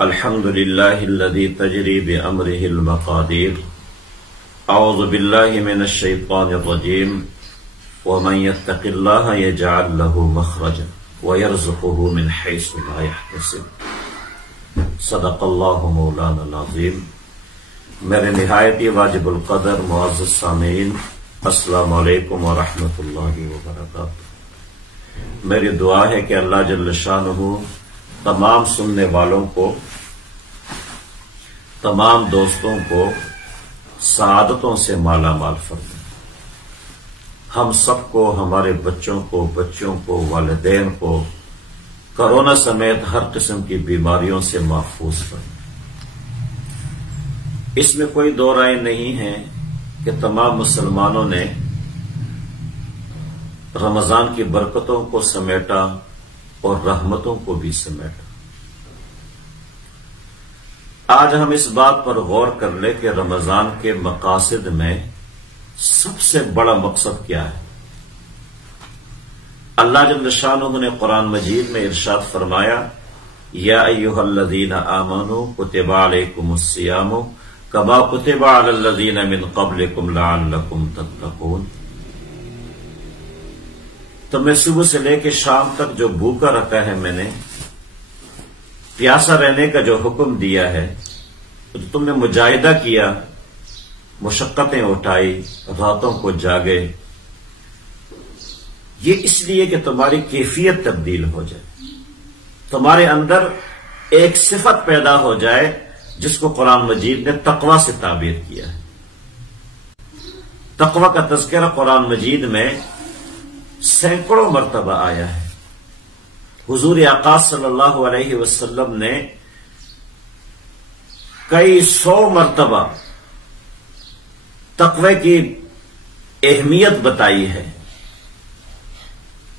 الحمد لله الذي تجري بأمره المقادير. أعوذ بالله من الشيطان الرجيم. ومن يتق الله يجعل له مخرجا ويرزقه من حيث لا يحتسب. صدق اللہ مولانا العظیم. میرے نہایت واجب القدر معزز سامعین، السلام علیکم ورحمۃ اللہ وبرکاتہ. میری دعا ہے کہ اللہ جل شانہ تمام سننے والوں کو، تمام دوستوں کو سعادتوں سے مالا مال فرمائے. ہم سب کو، ہمارے بچوں کو، والدین کو کرونا سمیت ہر قسم کی بیماریوں سے محفوظ فرمائے. اس میں کوئی دو رائے نہیں ہے کہ تمام مسلمانوں نے رمضان کی برکتوں کو سمیٹا اور رحمتوں کو بھی سمیٹا. آج ہم اس بات پر غور کر لیں کہ رمضان کے مقاصد میں سب سے بڑا مقصد کیا ہے. اللہ جل شانہ نے قرآن مجید میں ارشاد فرمایا، یا ایھا الذین آمنوا کتب علیکم الصیام کما کتب علی الذین من قبلکم لعلکم تتقون. تمہیں صبح سے لے کے شام تک جو بھوکا رکھا ہے، میں نے پیاسا رہنے کا جو حکم دیا ہے، تم نے مجاہدہ کیا، مشقتیں اٹھائی، راتوں کو جاگے، یہ اس لیے کہ تمہاری کیفیت تبدیل ہو جائے، تمہارے اندر ایک صفت پیدا ہو جائے جس کو قرآن مجید نے تقوی سے تعبیر کیا ہے. تقوی کا تذکرہ قرآن مجید میں سینکڑوں مرتبہ آیا ہے. حضور آقا صلی اللہ علیہ وسلم نے کئی سو مرتبہ تقوی کی اہمیت بتائی ہے،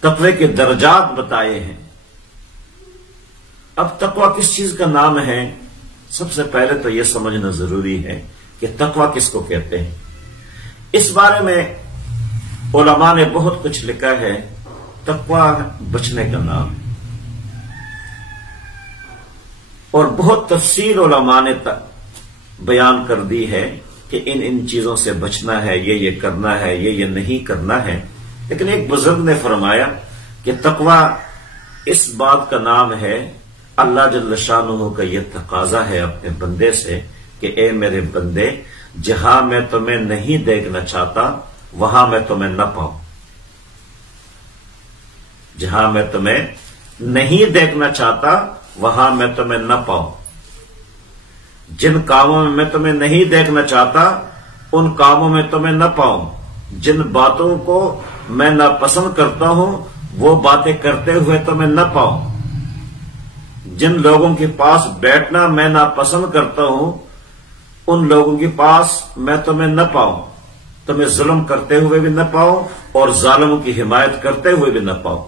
تقوی کے درجات بتائے ہیں. اب تقوی کس چیز کا نام ہے؟ سب سے پہلے تو یہ سمجھنا ضروری ہے کہ تقوی کس کو کہتے ہیں. اس بارے میں علماء نے بہت کچھ لکھا ہے. تقوی بچنے کا نام ہے اور بہت تفصیل علماء نے بیان کر دی ہے کہ ان چیزوں سے بچنا ہے، یہ کرنا ہے، یہ نہیں کرنا ہے. لیکن ایک بزرگ نے فرمایا کہ تقوی اس بات کا نام ہے، اللہ جل شانہ کا یہ تقاضا ہے اپنے بندے سے کہ اے میرے بندے، جہاں میں تمہیں نہیں دیکھنا چاہتا وہاں میں تمہیں نہ پاؤں. جہاں میں تمہیں نہیں دیکھنا چاہتا وہاں میں تمہیں نہ پاؤں. جن کاموں میں تمہیں نہیں دیکھنا چاہتا ان کاموں میں تمہیں نہ پاؤں. جن باتوں کو میں ناپسند کرتا ہوں وہ باتیں کرتے ہوئے تمہیں نہ پاؤں. جن لوگوں کے پاس بیٹھنا میں ناپسند کرتا ہوں ان لوگوں کے پاس میں تمہیں نہ پاؤں. تمہیں ظلم کرتے ہوئے بھی نہ پاؤں اور ظالموں کی حمایت کرتے ہوئے بھی نہ پاؤں.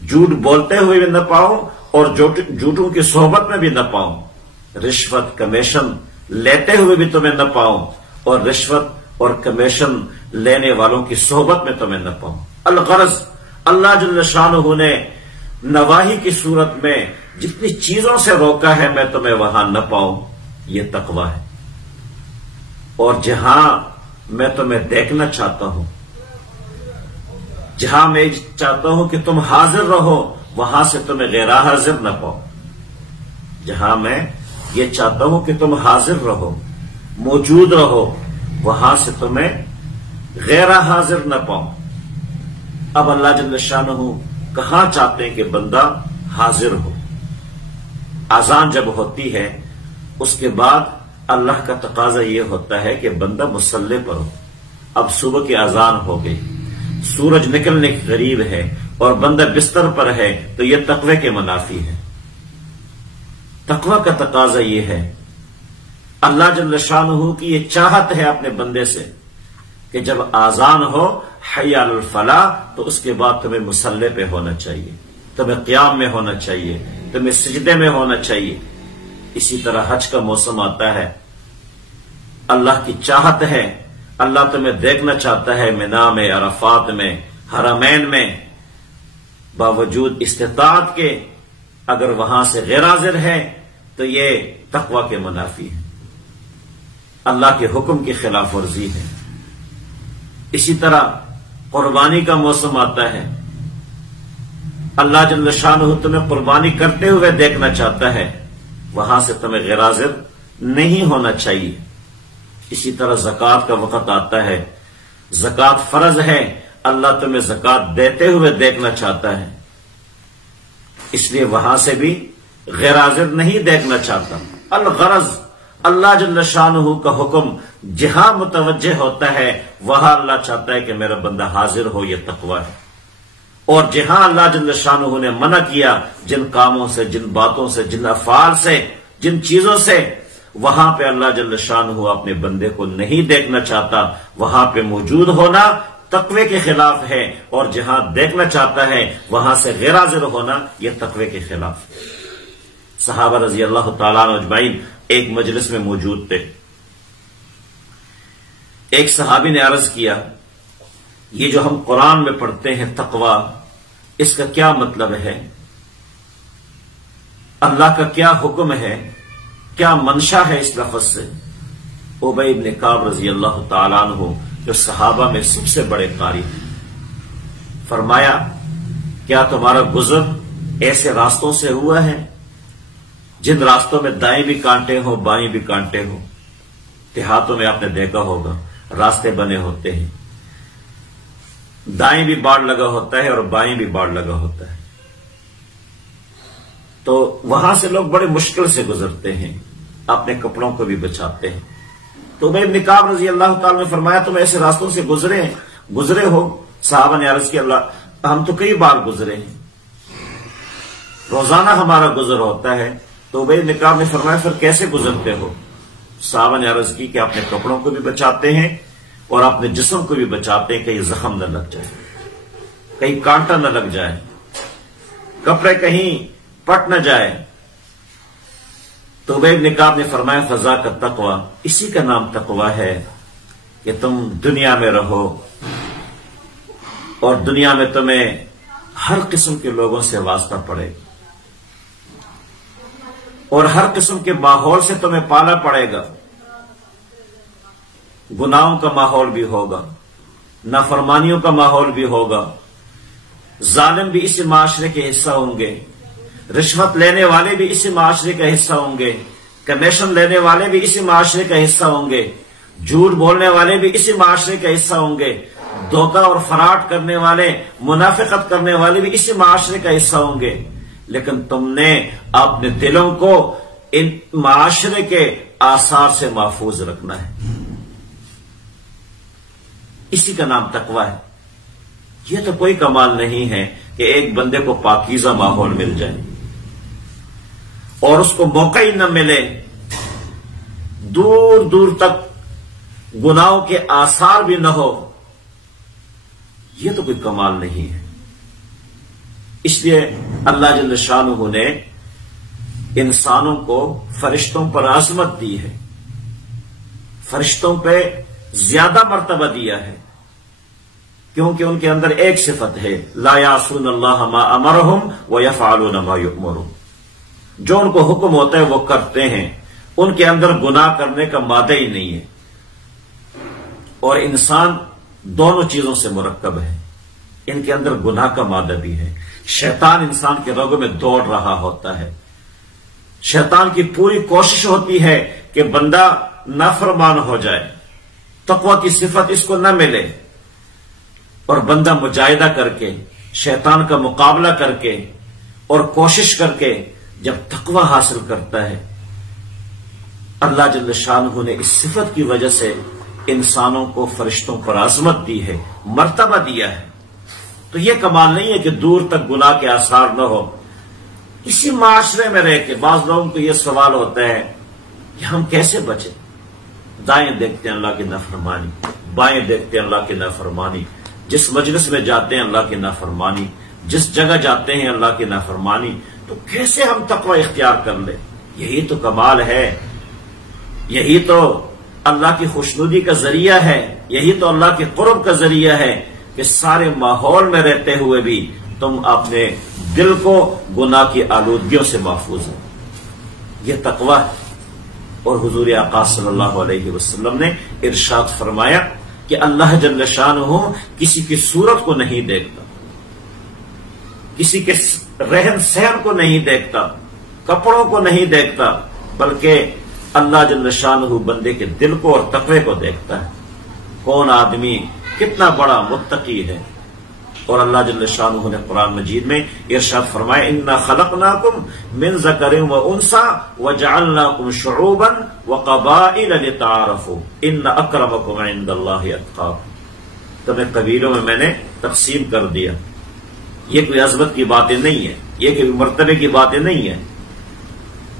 جھوٹ بولتے ہوئے بھی نہ پاؤں اور جھوٹوں کی صحبت میں بھی نہ پاؤں. رشوت کمیشن لیتے ہوئے بھی تمہیں نہ پاؤں اور رشوت اور کمیشن لینے والوں کی صحبت میں تمہیں نہ پاؤں. الغرض اللہ جل شانہ نے نواہی کی صورت میں جتنی چیزوں سے روکا ہے میں تمہیں وہاں نہ پاؤں. یہ تقوی ہے. اور جہاں میں تمہیں دیکھنا چاہتا ہوں، جہاں میں چاہتا ہوں کہ تم حاضر رہو وہاں سے تمہیں غیر حاضر نہ پاؤں. جہاں میں یہ چاہتا ہوں کہ تم حاضر رہو، موجود رہو، وہاں سے تمہیں غیر حاضر نہ پاؤں. اب اللہ جل شانہ کہاں چاہتے ہیں کہ بندہ حاضر ہو؟ اذان جب ہوتی ہے اس کے بعد اللہ کا تقاضا یہ ہوتا ہے کہ بندہ مصلی پر ہو. اب صبح کی اذان ہو گئی، سورج نکلنے کے قریب ہے اور بندہ بستر پر ہے تو یہ تقوی کے منافی ہے. تقوی کا تقاضا یہ ہے، اللہ جل شانہ کی یہ چاہت ہے اپنے بندے سے کہ جب اذان ہو حی علی الفلاح تو اس کے بعد تمہیں مصلی پہ ہونا چاہیے، تمہیں قیام میں ہونا چاہیے، تمہیں سجدے میں ہونا چاہیے. اسی طرح حج کا موسم آتا ہے، اللہ کی چاہت ہے، اللہ تمہیں دیکھنا چاہتا ہے منا میں، عرفات میں، حرمین میں، باوجود استطاعت کے اگر وہاں سے غیر حاضر ہے تو یہ تقوی کے منافی ہے، اللہ کے حکم کی خلاف ورزی ہے۔ اسی طرح قربانی کا موسم آتا ہے، اللہ جل شانہ تمہیں قربانی کرتے ہوئے دیکھنا چاہتا ہے، وہاں سے تمہیں غیر حاضر نہیں ہونا چاہیے۔ اسی طرح زکوٰۃ کا وقت آتا ہے، زکوٰۃ فرض ہے، اللہ تمہیں زکوٰۃ دیتے ہوئے دیکھنا چاہتا ہے، اس لیے وہاں سے بھی غیر حاضر نہیں دیکھنا چاہتا۔ الغرض اللہ جل شانہ کا حکم جہاں متوجہ ہوتا ہے وہاں اللہ چاہتا ہے کہ میرا بندہ حاضر ہو، یہ تقوی ہے۔ اور جہاں اللہ جل شانہ نے منع کیا، جن کاموں سے، جن باتوں سے، جن افعال سے، جن چیزوں سے، وہاں پہ اللہ جل شانہ اپنے بندے کو نہیں دیکھنا چاہتا، وہاں پہ موجود ہونا تقوی کے خلاف ہے، اور جہاں دیکھنا چاہتا ہے وہاں سے غیر حاضر ہونا یہ تقوی کے خلاف ہے۔ صحابہ رضی اللہ تعالیٰ عنہ اجمعین ایک مجلس میں موجود تھے، ایک صحابی نے عرض کیا، یہ جو ہم قرآن میں پڑھتے ہیں تقوی، اس کا کیا مطلب ہے؟ اللہ کا کیا حکم ہے؟ کیا منشا ہے اس لفظ سے؟ ابی بن کعب رضی اللہ تعالیٰ عنہ جو صحابہ میں سب سے بڑے قاری تھے، فرمایا کیا تمہارا گزر ایسے راستوں سے ہوا ہے جن راستوں میں دائیں بھی کانٹے ہوں بائیں بھی کانٹے ہوں؟ دیہاتوں میں آپ نے دیکھا ہوگا راستے بنے ہوتے ہیں، دائیں بھی باڑ لگا ہوتا ہے اور بائیں بھی باڑ لگا ہوتا ہے، تو وہاں سے لوگ بڑے مشکل سے گزرتے ہیں، اپنے کپڑوں کو بھی بچاتے ہیں۔ تو ابی بن کعب رضی اللہ تعالی نے فرمایا تم ایسے راستوں سے گزرے ہو؟ صحابہ نے عرض کیا اللہ ہم تو کئی بار گزرے ہیں، روزانہ ہمارا گزر ہوتا ہے۔ تو ابی بن کعب نے فرمایا پھر کیسے گزرتے ہو؟ صحابہ نے عرض کی کہ اپنے کپڑوں کو بھی بچاتے ہیں اور اپنے جسم کو بھی بچاتے ہیں، کہیں زخم نہ لگ جائے، کہیں کانٹا نہ لگ جائے، کپڑے کہیں پٹ نہ جائے۔ تو ابی بن کعب نے فرمایا فضا کا تقوی، اسی کا نام تقوی ہے کہ تم دنیا میں رہو اور دنیا میں تمہیں ہر قسم کے لوگوں سے واسطہ پڑے اور ہر قسم کے ماحول سے تمہیں پالا پڑے گا، گناہوں کا ماحول بھی ہوگا، نافرمانیوں کا ماحول بھی ہوگا، ظالم بھی اسی معاشرے کے حصہ ہوں گے، رشوت لینے والے بھی اسی معاشرے کا حصہ ہوں گے، کمیشن لینے والے بھی اسی معاشرے کا حصہ ہوں گے، جھوٹ بولنے والے بھی اسی معاشرے کا حصہ ہوں گے، دھوکہ اور فراڈ کرنے والے، منافقت کرنے والے بھی اسی معاشرے کا حصہ ہوں گے، لیکن تم نے اپنے دلوں کو ان معاشرے کے آثار سے محفوظ رکھنا ہے، اسی کا نام تقوی ہے۔ یہ تو کوئی کمال نہیں ہے کہ ایک بندے کو پاکیزہ ماحول مل جائے اور اس کو موقع ہی نہ ملے، دور دور تک گناہوں کے آثار بھی نہ ہو، یہ تو کوئی کمال نہیں ہے۔ اس لیے اللہ جل شانہ نے انسانوں کو فرشتوں پر عظمت دی ہے، فرشتوں پہ زیادہ مرتبہ دیا ہے، کیونکہ ان کے اندر ایک صفت ہے لا یعصون اللہ ما امرہم ویفعلون ما یؤمرون، جو ان کو حکم ہوتا ہے وہ کرتے ہیں، ان کے اندر گناہ کرنے کا مادہ ہی نہیں ہے۔ اور انسان دونوں چیزوں سے مرکب ہے، ان کے اندر گناہ کا مادہ بھی ہے، شیطان انسان کے رگوں میں دوڑ رہا ہوتا ہے، شیطان کی پوری کوشش ہوتی ہے کہ بندہ نافرمان ہو جائے، تقوی کی صفت اس کو نہ ملے، اور بندہ مجاہدہ کر کے شیطان کا مقابلہ کر کے اور کوشش کر کے جب تقوی حاصل کرتا ہے، اللہ جل شانہ نے اس صفت کی وجہ سے انسانوں کو فرشتوں پر عظمت دی ہے، مرتبہ دیا ہے۔ تو یہ کمال نہیں ہے کہ دور تک گناہ کے آثار نہ ہو، اسی معاشرے میں رہ کے بعض لوگوں کو یہ سوال ہوتا ہے کہ ہم کیسے بچیں؟ دائیں دیکھتے ہیں اللہ کی نافرمانی، بائیں دیکھتے ہیں اللہ کی نافرمانی، جس مجلس میں جاتے ہیں اللہ کی نافرمانی، جس جگہ جاتے ہیں اللہ کی نافرمانی، تو کیسے ہم تقوی اختیار کر لیں؟ یہی تو کمال ہے، یہی تو اللہ کی خوشنودی کا ذریعہ ہے، یہی تو اللہ کے قرب کا ذریعہ ہے کہ سارے ماحول میں رہتے ہوئے بھی تم اپنے دل کو گناہ کی آلودگیوں سے محفوظ ہو. یہ تقوی ہے. اور حضور آقا صلی اللہ علیہ وسلم نے ارشاد فرمایا کہ اللہ جل شانہ کسی کی صورت کو نہیں دیکھتا، کسی کے رہن سہن کو نہیں دیکھتا، کپڑوں کو نہیں دیکھتا، بلکہ اللہ جل شانہ بندے کے دل کو اور تقوی کو دیکھتا ہے. کون آدمی کتنا بڑا متقی ہے. اور اللہ جل شانہ نے قرآن مجید میں ارشاد فرمایا انا خلقناکم من ذکر و انثی وجعلناکم شعوبا وقبائل لتعارفوا ان اکرمکم عند اللہ اتقاکم. تمہیں قبیلوں میں نے تقسیم کر دیا. یہ کوئی عظمت کی باتیں نہیں ہیں، یہ کوئی مرتبے کی باتیں نہیں ہیں،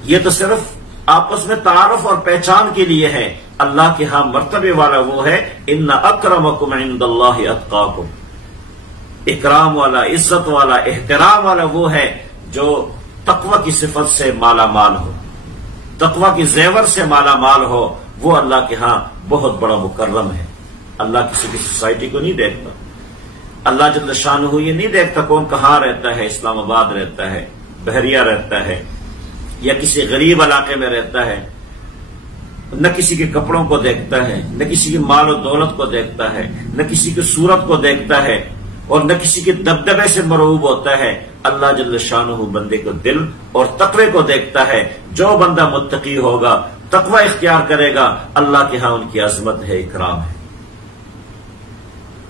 یہ تو صرف آپس میں تعارف اور پہچان کے لیے ہے. اللہ کے ہاں مرتبے والا وہ ہے ان اکرمکم عند اللہ اتقاکم. اکرام والا، عزت والا، احترام والا وہ ہے جو تقوی کی صفت سے مالا مال ہو، تقوی کی زیور سے مالا مال ہو. وہ اللہ کے ہاں بہت بڑا مکرم ہے. اللہ کسی کی سوسائٹی کو نہیں دیکھتا. اللہ جل شانہ یہ نہیں دیکھتا کون کہاں رہتا ہے، اسلام آباد رہتا ہے، بحریہ رہتا ہے، یا کسی غریب علاقے میں رہتا ہے. نہ کسی کے کپڑوں کو دیکھتا ہے، نہ کسی کی مال و دولت کو دیکھتا ہے، نہ کسی کی صورت کو دیکھتا ہے، اور نہ کسی کے دبدبے سے مرعوب ہوتا ہے. اللہ جل شانہ بندے کو دل اور تقوی کو دیکھتا ہے. جو بندہ متقی ہوگا، تقوی اختیار کرے گا، اللہ کے ہاں ان کی عظمت ہے، اکرام ہے.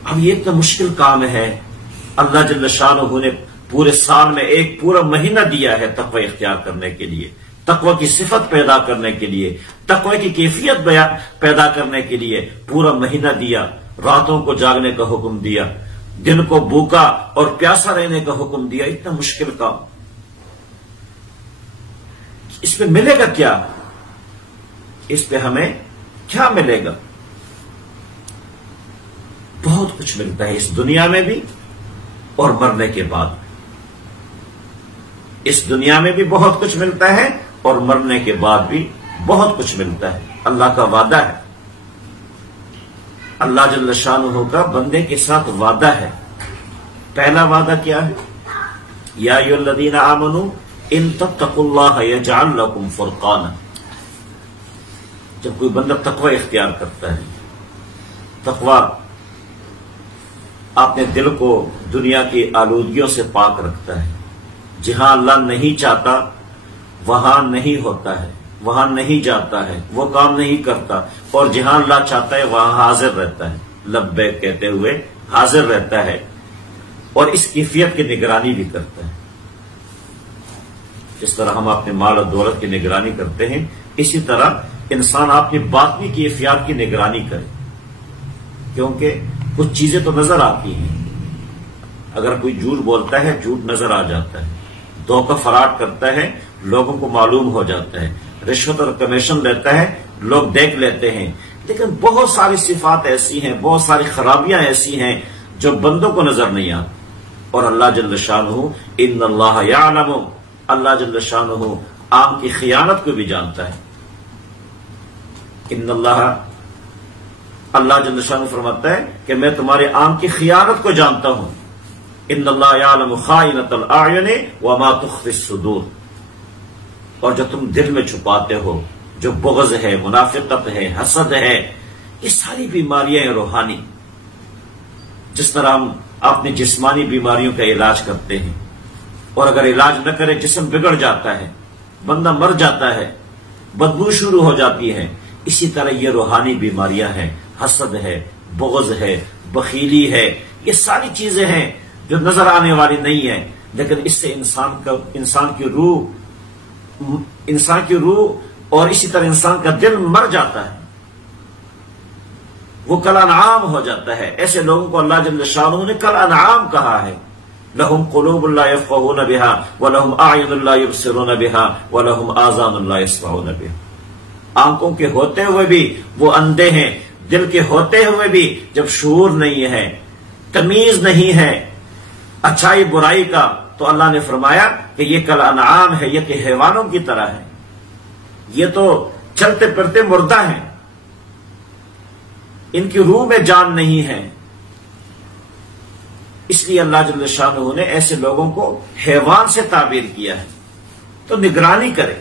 اب یہ تو مشکل کام ہے. اللہ جل شانہ نے پورے سال میں ایک پورا مہینہ دیا ہے تقوی اختیار کرنے کے لیے، تقوی کی صفت پیدا کرنے کے لیے، تقوی کی کیفیت پیدا کرنے کے لیے پورا مہینہ دیا. راتوں کو جاگنے کا حکم دیا، دن کو بھوکا اور پیاسا رہنے کا حکم دیا. اتنا مشکل کام، اس پہ ملے گا کیا؟ اس پہ ہمیں کیا ملے گا؟ بہت کچھ ملتا ہے اس دنیا میں بھی اور مرنے کے بعد. اس دنیا میں بھی بہت کچھ ملتا ہے اور مرنے کے بعد بھی بہت کچھ ملتا ہے. اللہ کا وعدہ ہے، اللہ جل شانہ کا بندے کے ساتھ وعدہ ہے. پہلا وعدہ کیا ہے؟ یا ایھا الذین آمنوا ان تتقوا اللہ یجعل لکم فرقانا. جب کوئی بندہ تقوی اختیار کرتا ہے، تقوی اپنے دل کو دنیا کی آلودگیوں سے پاک رکھتا ہے. جہاں اللہ نہیں چاہتا وہاں نہیں ہوتا ہے، وہاں نہیں جاتا ہے، وہ کام نہیں کرتا. اور جہاں اللہ چاہتا ہے وہاں حاضر رہتا ہے، لبیک کہتے ہوئے حاضر رہتا ہے، اور اس کیفیت کی نگرانی بھی کرتا ہے. جس طرح ہم اپنے مال اور دولت کی نگرانی کرتے ہیں، اسی طرح انسان اپنی باطنی کیفیات کی نگرانی کرے. کیونکہ کچھ چیزیں تو نظر آتی ہیں. اگر کوئی جھوٹ بولتا ہے، جھوٹ نظر آ جاتا ہے. دھوکہ فراڈ کرتا ہے، لوگوں کو معلوم ہو جاتا ہے. رشوت اور کمیشن لیتا ہے، لوگ دیکھ لیتے ہیں. لیکن بہت ساری صفات ایسی ہیں، بہت ساری خرابیاں ایسی ہیں جو بندوں کو نظر نہیں آتی. اور اللہ جل شانہ ان اللہ یعلم، اللہ جل شانہ عام کی خیانت کو بھی جانتا ہے. ان اللہ جل شانہ فرماتا ہے کہ میں تمہارے عام کی خیانت کو جانتا ہوں. ان اللہ یعلم خائنۃ الاعین وما تخفی الصدور. اور جو تم دل میں چھپاتے ہو، جو بغض ہے، منافقت ہے، حسد ہے، یہ ساری بیماریاں ہیں روحانی. جس طرح ہم اپنی جسمانی بیماریوں کا علاج کرتے ہیں، اور اگر علاج نہ کرے جسم بگڑ جاتا ہے، بندہ مر جاتا ہے، بدبو شروع ہو جاتی ہے. اسی طرح یہ روحانی بیماریاں ہیں. حسد ہے، بغض ہے، بخیلی ہے. یہ ساری چیزیں ہیں جو نظر آنے والی نہیں ہیں، لیکن اس سے انسان کی روح اور اسی طرح انسان کا دل مر جاتا ہے. وہ کل انعام ہو جاتا ہے. ایسے لوگوں کو اللہ جل شانہ نے کل انعام کہا ہے. لہم قلوب لا یفقہون بہا ولہم اعین لا یبصرون بہا ولہم آذان لا یسمعون بہا. آنکھوں کے ہوتے ہوئے بھی وہ اندھے ہیں، دل کے ہوتے ہوئے بھی جب شعور نہیں ہے، تمیز نہیں ہے اچھائی برائی کا، تو اللہ نے فرمایا کہ یہ کل انعام ہے، یہ کہ حیوانوں کی طرح ہے. یہ تو چلتے پھرتے مردہ ہیں، ان کی روح میں جان نہیں ہے. اس لیے اللہ جل شانہ نے ایسے لوگوں کو حیوان سے تعبیر کیا ہے. تو نگرانی کرے،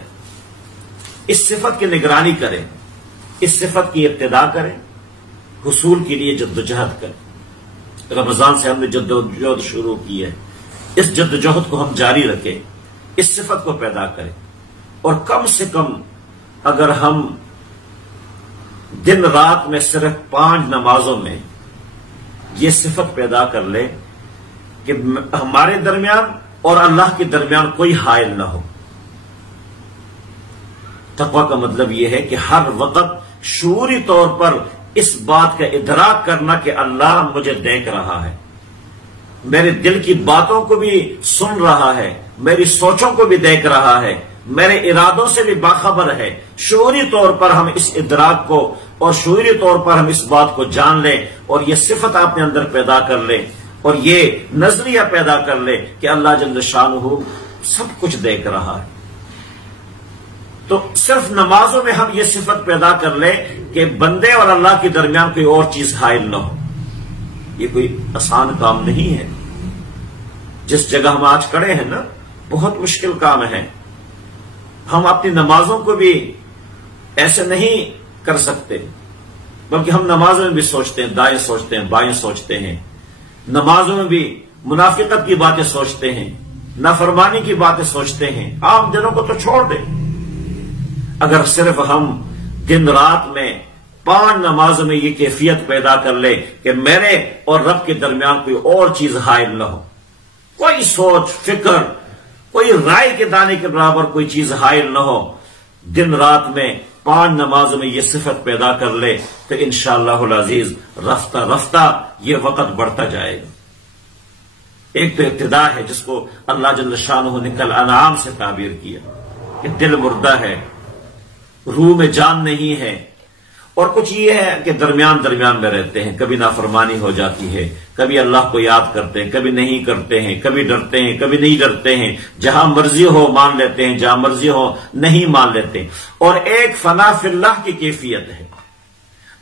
اس صفت کی نگرانی کرے، اس صفت کی ابتدا کرے، حصول کے لیے جدوجہد کرے. رمضان سے ہم نے جدوجہد شروع کی ہے، اس جدوجہد کو ہم جاری رکھیں، اس صفت کو پیدا کریں. اور کم سے کم اگر ہم دن رات میں صرف 5 نمازوں میں یہ صفت پیدا کر لیں کہ ہمارے درمیان اور اللہ کے درمیان کوئی حائل نہ ہو. تقویٰ کا مطلب یہ ہے کہ ہر وقت شعوری طور پر اس بات کا ادراک کرنا کہ اللہ مجھے دیکھ رہا ہے، میرے دل کی باتوں کو بھی سن رہا ہے، میری سوچوں کو بھی دیکھ رہا ہے، میرے ارادوں سے بھی باخبر ہے. شعوری طور پر ہم اس ادراک کو اور شعوری طور پر ہم اس بات کو جان لیں اور یہ صفت اپنے اندر پیدا کر لیں اور یہ نظریہ پیدا کر لیں کہ اللہ جل شانہ سب کچھ دیکھ رہا ہے. تو صرف نمازوں میں ہم یہ صفت پیدا کر لیں کہ بندے اور اللہ کے درمیان کوئی اور چیز حائل نہ ہو. یہ کوئی آسان کام نہیں ہے. جس جگہ ہم آج کھڑے ہیں نا، بہت مشکل کام ہے. ہم اپنی نمازوں کو بھی ایسے نہیں کر سکتے، بلکہ ہم نمازوں میں بھی سوچتے ہیں، دائیں سوچتے ہیں، بائیں سوچتے ہیں. نمازوں میں بھی منافقت کی باتیں سوچتے ہیں، نافرمانی کی باتیں سوچتے ہیں. عام دنوں کو تو چھوڑ دیں. اگر صرف ہم دن رات میں 5 نمازوں میں یہ کیفیت پیدا کر لے کہ میرے اور رب کے درمیان کوئی اور چیز حائل نہ ہو، کوئی سوچ فکر، کوئی رائے کے دانے کے برابر کوئی چیز حائل نہ ہو، دن رات میں 5 نمازوں میں یہ صفت پیدا کر لے تو انشاءاللہ العزیز رفتہ رفتہ یہ وقت بڑھتا جائے گا. ایک تو ابتدا ہے جس کو اللہ جل شانہ نے کل انعام سے تعبیر کیا کہ دل مردہ ہے، روح میں جان نہیں ہے. اور کچھ یہ ہے کہ درمیان میں رہتے ہیں، کبھی نافرمانی ہو جاتی ہے، کبھی اللہ کو یاد کرتے ہیں، کبھی نہیں کرتے ہیں، کبھی ڈرتے ہیں، کبھی نہیں ڈرتے ہیں. جہاں مرضی ہو مان لیتے ہیں، جہاں مرضی ہو نہیں مان لیتے. اور ایک فنا فی اللہ کی کیفیت ہے.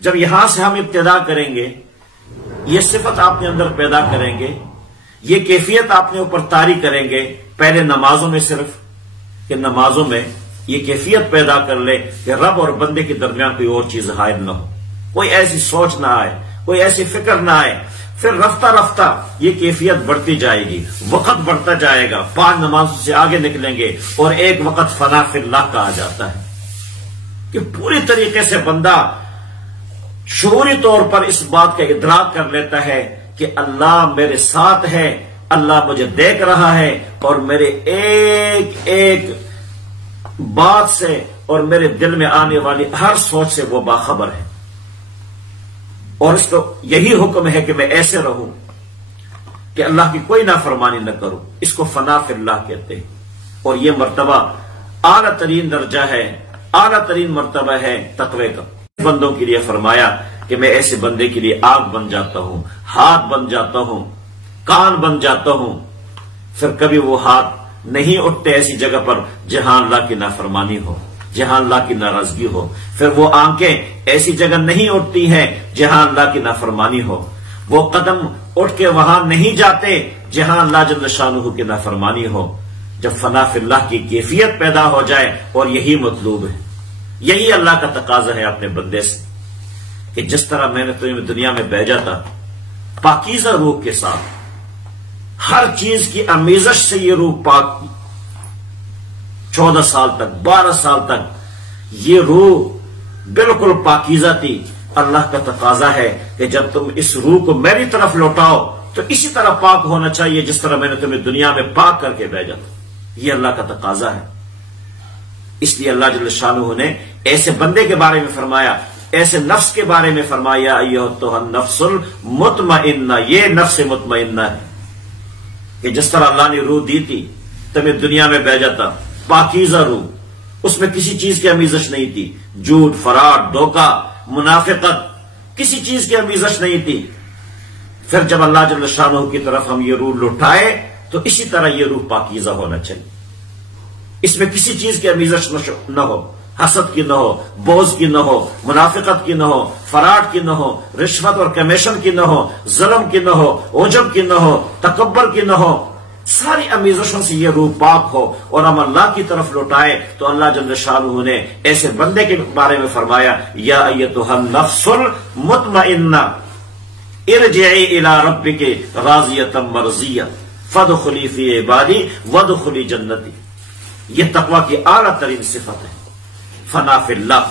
جب یہاں سے ہم ابتدا کریں گے، یہ صفت آپ نے اندر پیدا کریں گے، یہ کیفیت آپ نے اوپر طاری کریں گے. پہلے نمازوں میں صرف کہ نمازوں میں یہ کیفیت پیدا کر لے کہ رب اور بندے کے درمیان کوئی اور چیز حائل نہ ہو، کوئی ایسی سوچ نہ آئے، کوئی ایسی فکر نہ آئے. پھر رفتہ رفتہ یہ کیفیت بڑھتی جائے گی، وقت بڑھتا جائے گا، 5 نمازوں سے آگے نکلیں گے اور ایک وقت فنا فی اللہ کا آ جاتا ہے کہ پوری طریقے سے بندہ شعوری طور پر اس بات کا ادراک کر لیتا ہے کہ اللہ میرے ساتھ ہے، اللہ مجھے دیکھ رہا ہے اور میرے ایک ایک بات سے اور میرے دل میں آنے والی ہر سوچ سے وہ باخبر ہے. اور اس کو یہی حکم ہے کہ میں ایسے رہوں کہ اللہ کی کوئی نافرمانی نہ کروں. اس کو فنا فی اللہ کہتے ہیں. اور یہ مرتبہ اعلیٰ ترین درجہ ہے، اعلیٰ ترین مرتبہ ہے تقوی کا. بندوں کے لیے فرمایا کہ میں ایسے بندے کے لیے آنکھ بن جاتا ہوں، ہاتھ بن جاتا ہوں، کان بن جاتا ہوں. پھر کبھی وہ ہاتھ نہیں اٹھتے ایسی جگہ پر جہاں اللہ کی نافرمانی ہو، جہاں اللہ کی ناراضگی ہو. پھر وہ آنکھیں ایسی جگہ نہیں اٹھتی ہیں جہاں اللہ کی نافرمانی ہو. وہ قدم اٹھ کے وہاں نہیں جاتے جہاں اللہ جل شانہ کی نافرمانی ہو. جب فنا فی اللہ کی کیفیت پیدا ہو جائے، اور یہی مطلوب ہے، یہی اللہ کا تقاضا ہے اپنے بندے سے کہ جس طرح میں نے تمہیں دنیا میں بھیجا تھا پاکیزہ روح کے ساتھ، ہر چیز کی آمیزش سے یہ روح پاک، 14 سال تک 12 سال تک یہ روح بالکل پاکیزہ تھی. اللہ کا تقاضا ہے کہ جب تم اس روح کو میری طرف لوٹاؤ تو اسی طرح پاک ہونا چاہیے جس طرح میں نے تمہیں دنیا میں پاک کر کے بھیجا تھا. یہ اللہ کا تقاضا ہے. اس لیے اللہ جل شانہ نے ایسے بندے کے بارے میں فرمایا، ایسے نفس کے بارے میں فرمایا ایھا النفس المطمئنہ. یہ نفس مطمئنہ ہے کہ جس طرح اللہ نے روح دی تھی، تمہیں دنیا میں بھیجا تھا، پاکیزہ روح، اس میں کسی چیز کی آمیزش نہیں تھی، جھوٹ، فراڈ، دھوکہ، منافقت، کسی چیز کی آمیزش نہیں تھی. پھر جب اللہ جل شانہ کی طرف ہم یہ روح لوٹائے تو اسی طرح یہ روح پاکیزہ ہونا چاہیے، اس میں کسی چیز کی آمیزش نہ ہو. حسد کی نہ ہو، بغض کی نہ ہو، منافقت کی نہ ہو، فراڈ کی نہ ہو، رشوت اور کمیشن کی نہ ہو، ظلم کی نہ ہو، عجب کی نہ ہو، تکبر کی نہ ہو، ساری امیزشوں سے یہ روح پاک ہو اور ہم اللہ کی طرف لوٹائے. تو اللہ جل شانہ نے ایسے بندے کے بارے میں فرمایا یا ایتھا النفس المطمئنہ ارجعی الی ربک راضیۃ مرضیہ فادخلی فی عبادی وادخلی جنتی. یہ تقوی کی اعلیٰ ترین صفت ہے، فنا فی اللہ.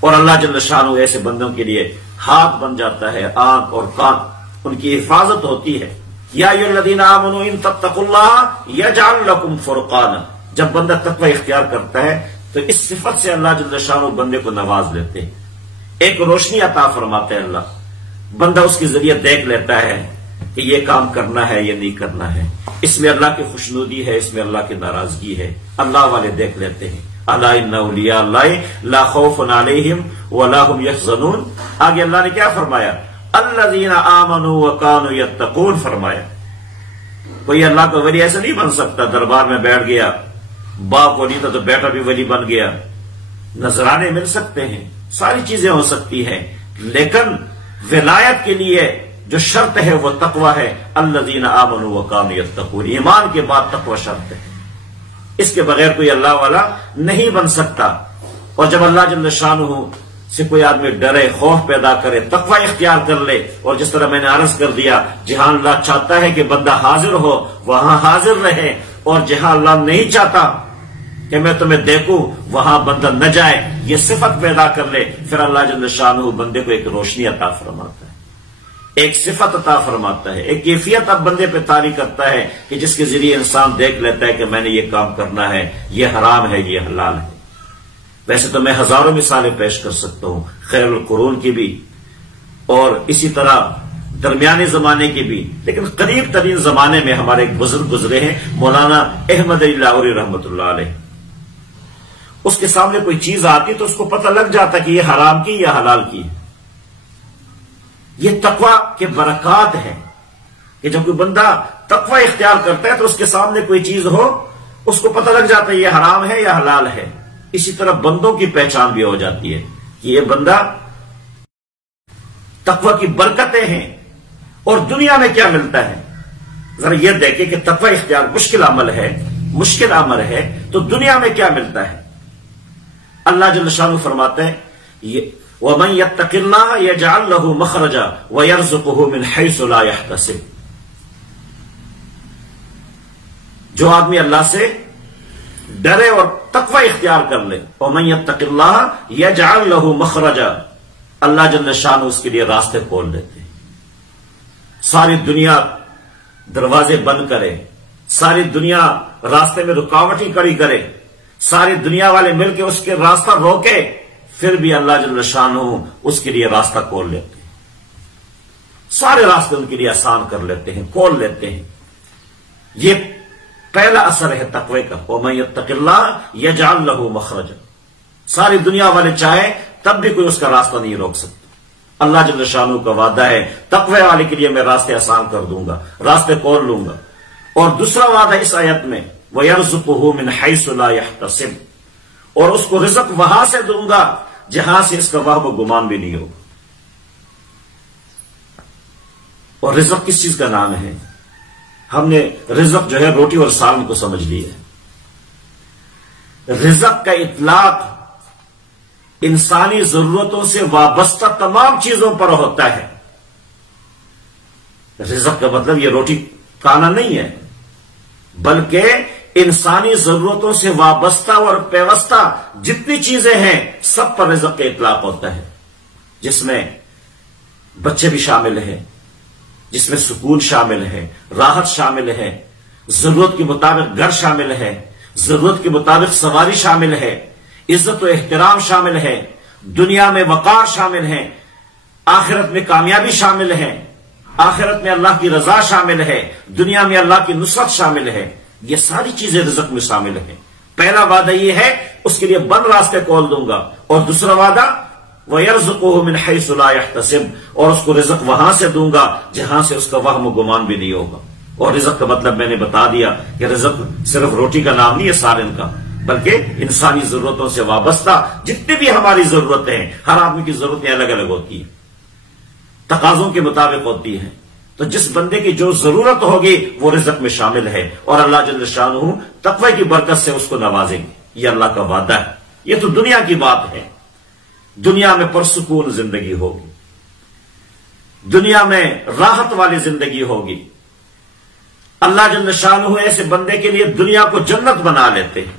اور اللہ جل شانہ ایسے بندوں کے لیے ہاتھ بن جاتا ہے، آنکھ اور کان، ان کی حفاظت ہوتی ہے. یا ایھا الذین آمنوا ان تتقوا اللہ یجعل لکم فرقانا. جب بندہ تقوی اختیار کرتا ہے تو اس صفت سے اللہ جل شانہ بندے کو نواز لیتے ہیں، ایک روشنی عطا فرماتے ہیں اللہ. بندہ اس کے ذریعے دیکھ لیتا ہے کہ یہ کام کرنا ہے یہ نہیں کرنا ہے، اس میں اللہ کی خوشنودی ہے، اس میں اللہ کی ناراضگی ہے. اللہ والے دیکھ لیتے ہیں. الا ان اولیاء اللہ لا خوف علیہم ولا هم یحزنون. آگے اللہ نے کیا فرمایا؟ الذین آمنوا وکانوا یتقون فرمایا. کوئی اللہ کا ولی ایسا نہیں بن سکتا دربار میں بیٹھ گیا، باپ ولی تھا تو بیٹا بھی ولی بن گیا. نذرانے مل سکتے ہیں، ساری چیزیں ہو سکتی ہیں، لیکن ولایت کے لیے جو شرط ہے وہ تقوی ہے. الذین آمنوا وکانوا یتقون، ایمان کے بعد تقوی شرط ہے. اس کے بغیر کوئی اللہ والا نہیں بن سکتا. اور جب اللہ جل شانہ سے کوئی آدمی ڈرے، خوف پیدا کرے، تقوی اختیار کر لے، اور جس طرح میں نے عرض کر دیا جہاں اللہ چاہتا ہے کہ بندہ حاضر ہو وہاں حاضر رہے، اور جہاں اللہ نہیں چاہتا کہ میں تمہیں دیکھوں وہاں بندہ نہ جائے، یہ صفت پیدا کر لے، پھر اللہ جل شانہ بندے کو ایک روشنی عطا فرماتا ہے، ایک صفت عطا فرماتا ہے، ایک کیفیت اب بندے پہ طاری کرتا ہے کہ جس کے ذریعے انسان دیکھ لیتا ہے کہ میں نے یہ کام کرنا ہے، یہ حرام ہے، یہ حلال ہے. ویسے تو میں ہزاروں مثالیں پیش کر سکتا ہوں، خیر القرون کی بھی اور اسی طرح درمیانے زمانے کی بھی، لیکن قریب ترین زمانے میں ہمارے ایک بزرگ گزرے ہیں مولانا احمد علی لاہوری رحمۃ اللہ علیہ. اس کے سامنے کوئی چیز آتی تو اس کو پتہ لگ جاتا کہ یہ حرام کی یا حلال کی. یہ تقوی کے برکات ہیں کہ جب کوئی بندہ تقوی اختیار کرتا ہے تو اس کے سامنے کوئی چیز ہو اس کو پتہ لگ جاتا ہے یہ حرام ہے یا حلال ہے. اسی طرح بندوں کی پہچان بھی ہو جاتی ہے کہ یہ بندہ تقوی کی برکتیں ہیں. اور دنیا میں کیا ملتا ہے ذرا یہ دیکھیں کہ تقوی اختیار مشکل عمل ہے، مشکل عمل ہے، تو دنیا میں کیا ملتا ہے؟ اللہ جل شانہ فرماتے ہیں وَمَن يَتَّقِ اللَّهَ يَجْعَل لَّهُ مَخْرَجًا وَيَرْزُقْهُ مِنْ حَيْثُ لَا يَحْتَسِبُ. جو آدمی اللہ سے ڈرے اور تقوی اختیار کر لے، وَمَن يَتَّقِ اللَّهَ يَجْعَل لَّهُ مَخْرَجًا، اللہ جل شانہ اس کے لیے راستے کھول دیتے. ساری دنیا دروازے بند کرے، ساری دنیا راستے میں رکاوٹیں کھڑی کرے، ساری دنیا والے مل کے اس کے راستہ روکے، پھر بھی اللہ جل شانہ اس کے لیے راستہ کھول لیتے ہیں. سارے راستے ان کے لیے آسان کر لیتے ہیں، کھول لیتے ہیں. یہ پہلا اثر ہے تقوی کا. وَمَن يَتَّقِ اللَّهَ يَجْعَل لَّهُ مَخْرَجًا. ساری دنیا والے چاہے تب بھی کوئی اس کا راستہ نہیں روک سکتا. اللہ جل شانہ کا وعدہ ہے تقوی والے کے لیے میں راستے آسان کر دوں گا، راستے کھول لوں گا. اور دوسرا وعدہ اس آیت میں وَيَرْزُقُهُ مِنْ حَيْثُ لَا يَحْتَسِبُ، اور اس کو رزق وہاں سے دوں گا جہاں سے اس کا وہم و گمان بھی نہیں ہوگا. اور رزق کس چیز کا نام ہے؟ ہم نے رزق جو ہے روٹی اور سالن کو سمجھ لیا ہے. رزق کا اطلاق انسانی ضرورتوں سے وابستہ تمام چیزوں پر ہوتا ہے. رزق کا مطلب یہ روٹی کھانا نہیں ہے، بلکہ انسانی ضرورتوں سے وابستہ اور پیوستہ جتنی چیزیں ہیں سب پر رزق کا اطلاق ہوتا ہے، جس میں بچے بھی شامل ہیں، جس میں سکون شامل ہے، راحت شامل ہے، ضرورت کے مطابق گھر شامل ہے، ضرورت کے مطابق سواری شامل ہے، عزت و احترام شامل ہے، دنیا میں وقار شامل ہے، آخرت میں کامیابی شامل ہے، آخرت میں اللہ کی رضا شامل ہے، دنیا میں اللہ کی نصرت شامل ہے. یہ ساری چیزیں رزق میں شامل ہیں. پہلا وعدہ یہ ہے اس کے لیے بند راستے کھول دوں گا، اور دوسرا وعدہ وَيَرْزُقُهُ مِنْ حَيْثُ لَا يَحْتَسِبُ، اور اس کو رزق وہاں سے دوں گا جہاں سے اس کا وہم و گمان بھی نہیں ہوگا. اور رزق کا مطلب میں نے بتا دیا کہ رزق صرف روٹی کا نام نہیں ہے سالن کا، بلکہ انسانی ضرورتوں سے وابستہ جتنی بھی ہماری ضرورتیں ہیں، ہر آدمی کی ضرورتیں الگ الگ ہوتی ہیں، تقاضوں کے مطابق ہوتی ہیں، تو جس بندے کی جو ضرورت ہوگی وہ رزق میں شامل ہے، اور اللہ جل شانہ تقوی کی برکت سے اس کو نوازیں گے، یہ اللہ کا وعدہ ہے۔ یہ تو دنیا کی بات ہے، دنیا میں پرسکون زندگی ہوگی، دنیا میں راحت والی زندگی ہوگی۔ اللہ جل شانہ ایسے بندے کے لیے دنیا کو جنت بنا لیتے ہیں،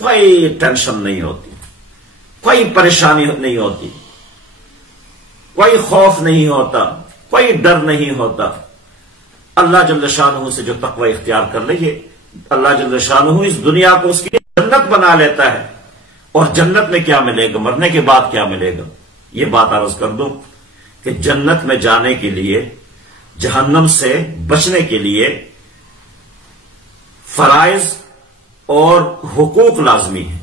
کوئی ٹینشن نہیں ہوتی، کوئی پریشانی نہیں ہوتی، کوئی خوف نہیں ہوتا، کوئی ڈر نہیں ہوتا۔ اللہ جل شانہ سے جو تقوی اختیار کر لیے، اللہ جل شانہ اس دنیا کو اس کی جنت بنا لیتا ہے۔ اور جنت میں کیا ملے گا، مرنے کے بعد کیا ملے گا، یہ بات عرض کر دوں کہ جنت میں جانے کے لیے، جہنم سے بچنے کے لیے فرائض اور حقوق لازمی ہیں۔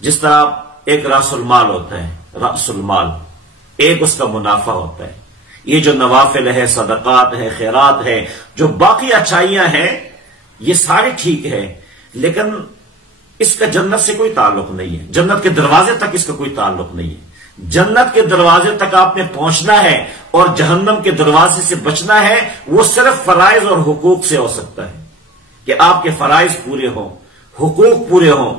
جس طرح ایک راس المال ہوتا ہے، راس المال ایک اس کا منافع ہوتا ہے، یہ جو نوافل ہے، صدقات ہے، خیرات ہے، جو باقی اچھائیاں ہیں، یہ ساری ٹھیک ہے، لیکن اس کا جنت سے کوئی تعلق نہیں ہے، جنت کے دروازے تک اس کا کوئی تعلق نہیں ہے۔ جنت کے دروازے تک آپ نے پہنچنا ہے اور جہنم کے دروازے سے بچنا ہے، وہ صرف فرائض اور حقوق سے ہو سکتا ہے کہ آپ کے فرائض پورے ہوں، حقوق پورے ہوں،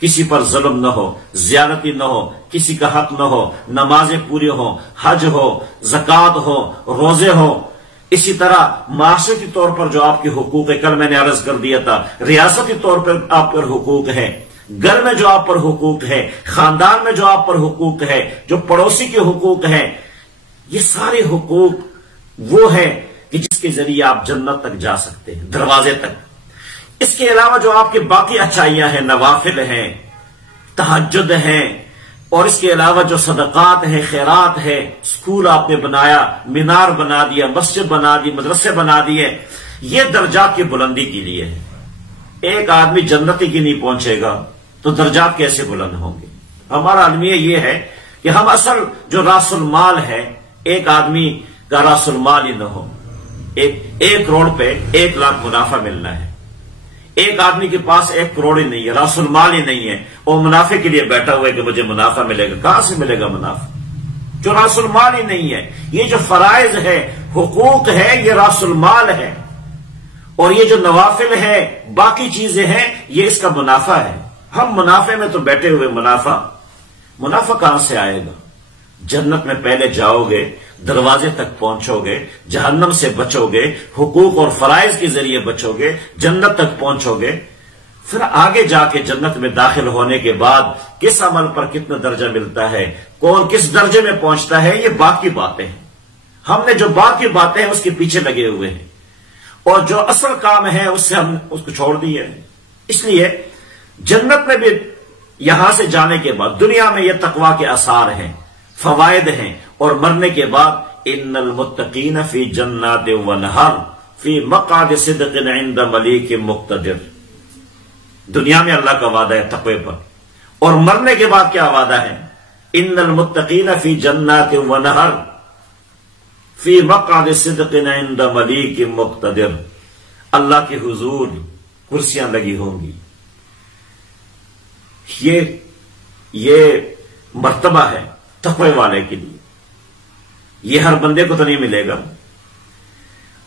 کسی پر ظلم نہ ہو، زیادتی نہ ہو، کسی کا حق نہ ہو، نمازیں پوری ہوں، حج ہو، زکوٰۃ ہو، روزے ہوں۔ اسی طرح معاشرتی طور پر جو آپ کے حقوق ہے، کل میں نے عرض کر دیا تھا، ریاستی طور پر آپ پر حقوق ہے، گھر میں جو آپ پر حقوق ہے، خاندان میں جو آپ پر حقوق ہے، جو پڑوسی کے حقوق ہیں، یہ سارے حقوق وہ ہیں کہ جس کے ذریعے آپ جنت تک جا سکتے ہیں، دروازے تک۔ اس کے علاوہ جو آپ کے باقی اچھائیاں ہیں، نوافل ہیں، تہجد ہیں، اور اس کے علاوہ جو صدقات ہیں، خیرات ہے، اسکول آپ نے بنایا، مینار بنا دیا، مسجد بنا دی، مدرسے بنا دیے، یہ درجات کی بلندی کے لیے ہے۔ ایک آدمی جنتی کی نہیں پہنچے گا تو درجات کیسے بلند ہوں گے؟ ہمارا المیہ یہ ہے کہ ہم اصل جو راس المال ہے، ایک آدمی کا راس المال ہی نہ ہو، ایک کروڑ پہ 1 لاکھ منافع ملنا ہے، ایک آدمی کے پاس 1 کروڑ ہی نہیں ہے، راس المال ہی نہیں ہے، وہ منافع کے لیے بیٹھا ہوا ہے کہ مجھے منافع ملے گا۔ کہاں سے ملے گا منافع؟ جو راس المال ہی نہیں ہے۔ یہ جو فرائض ہے، حقوق ہے، یہ راس المال ہے، اور یہ جو نوافل ہے، باقی چیزیں ہیں، یہ اس کا منافع ہے۔ ہم منافع میں تو بیٹھے ہوئے، منافع کہاں سے آئے گا؟ جنت میں پہلے جاؤ گے، دروازے تک پہنچو گے، جہنم سے بچو گے، حقوق اور فرائض کے ذریعے بچو گے، جنت تک پہنچو گے، پھر آگے جا کے جنت میں داخل ہونے کے بعد کس عمل پر کتنا درجہ ملتا ہے، کون کس درجے میں پہنچتا ہے، یہ باقی باتیں ہیں۔ ہم نے جو باقی باتیں ہیں اس کے پیچھے لگے ہوئے ہیں، اور جو اصل کام ہے اس سے ہم اس کو چھوڑ دیے ہیں۔ اس لیے جنت میں بھی یہاں سے جانے کے بعد دنیا میں یہ تقوی کے آثار ہیں، فوائد ہیں، اور مرنے کے بعد ان المتقین فی جنات و نہر فی مقعد صدق عند ملیک مقتدر۔ دنیا میں اللہ کا وعدہ ہے تقوی پر، اور مرنے کے بعد کیا وعدہ ہے؟ ان المتقین فی جنات و نہر فی مقعد صدق عند ملیک مقتدر۔ اللہ کے حضور کرسیاں لگی ہوں گی۔ یہ مرتبہ ہے تقوی والے کے لیے، یہ ہر بندے کو تو نہیں ملے گا۔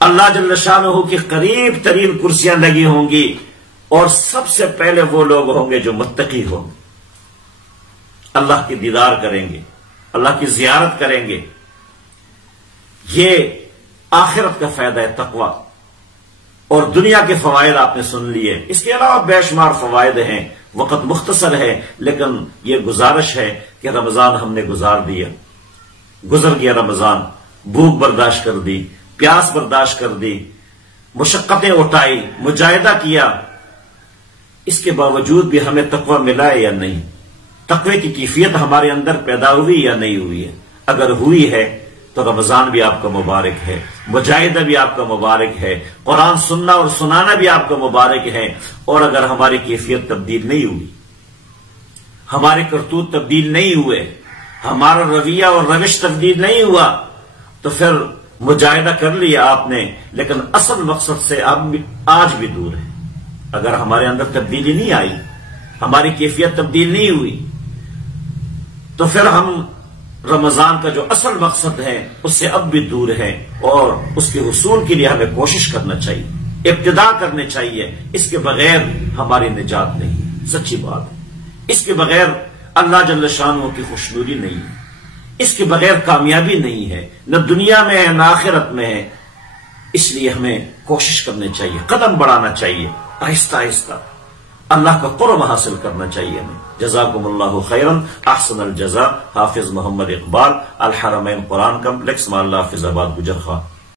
اللہ جل شانہ کی قریب ترین کرسیاں لگی ہوں گی، اور سب سے پہلے وہ لوگ ہوں گے جو متقی ہوں گے، اللہ کی دیدار کریں گے، اللہ کی زیارت کریں گے۔ یہ آخرت کا فائدہ ہے تقوی، اور دنیا کے فوائد آپ نے سن لیے۔ اس کے علاوہ بے شمار فوائد ہیں، وقت مختصر ہے، لیکن یہ گزارش ہے کہ رمضان ہم نے گزار دیا، گزر گیا رمضان، بھوک برداشت کر دی، پیاس برداشت کر دی، مشقتیں اٹھائی، مجاہدہ کیا، اس کے باوجود بھی ہمیں تقوی ملا ہے یا نہیں؟ تقوی کی کیفیت ہمارے اندر پیدا ہوئی یا نہیں ہوئی ہے؟ اگر ہوئی ہے تو رمضان بھی آپ کا مبارک ہے، مجاہدہ بھی آپ کا مبارک ہے، قرآن سننا اور سنانا بھی آپ کا مبارک ہے۔ اور اگر ہماری کیفیت تبدیل نہیں ہوئی، ہمارے کرتوت تبدیل نہیں ہوئے، ہمارا رویہ اور روش تبدیل نہیں ہوا، تو پھر مجاہدہ کر لیا آپ نے، لیکن اصل مقصد سے آج بھی دور ہے۔ اگر ہمارے اندر تبدیلی نہیں آئی، ہماری کیفیت تبدیل نہیں ہوئی، تو پھر ہم رمضان کا جو اصل مقصد ہے اس سے اب بھی دور ہے، اور اس کے حصول کے لیے ہمیں کوشش کرنا چاہیے، ابتدا کرنے چاہیے۔ اس کے بغیر ہماری نجات نہیں، سچی بات ہے۔ اس کے بغیر اللہ جل شانہ کی خوشنودی نہیں ہے، اس کے بغیر کامیابی نہیں ہے، نہ دنیا میں ہے نہ آخرت میں ہے۔ اس لیے ہمیں کوشش کرنی چاہیے، قدم بڑھانا چاہیے، آہستہ آہستہ اللہ کا قرب حاصل کرنا چاہیے ہمیں۔ جزاکم اللہ خیرن، احسن الجزاء، حافظ محمد اقبال، الحرمین قرآن کمپلیکس، محلہ حافظ آباد، گجر خان۔